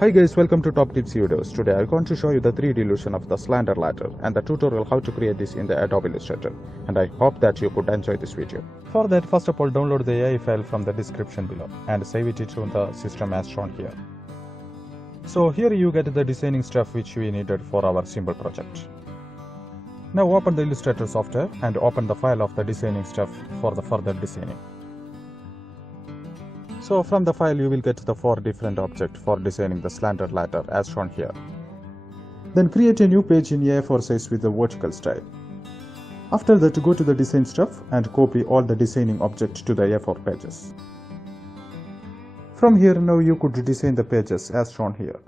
Hi guys, welcome to Top Tips Videos. Today I'm going to show you the 3D illusion of the slanted ladder and the tutorial how to create this in the Adobe Illustrator, and I hope that you could enjoy this video. For that, first of all, download the AI file from the description below and save it to the system as shown here. So here you get the designing stuff which we needed for our simple project. Now open the Illustrator software and open the file of the designing stuff for the further designing. So from the file you will get the 4 different objects for designing the slanted ladder as shown here. Then create a new page in A4 size with the vertical style. After that, go to the design stuff and copy all the designing objects to the A4 pages. From here now you could design the pages as shown here.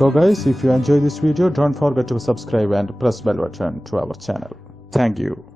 So guys, if you enjoy this video, don't forget to subscribe and press bell button to our channel. Thank you.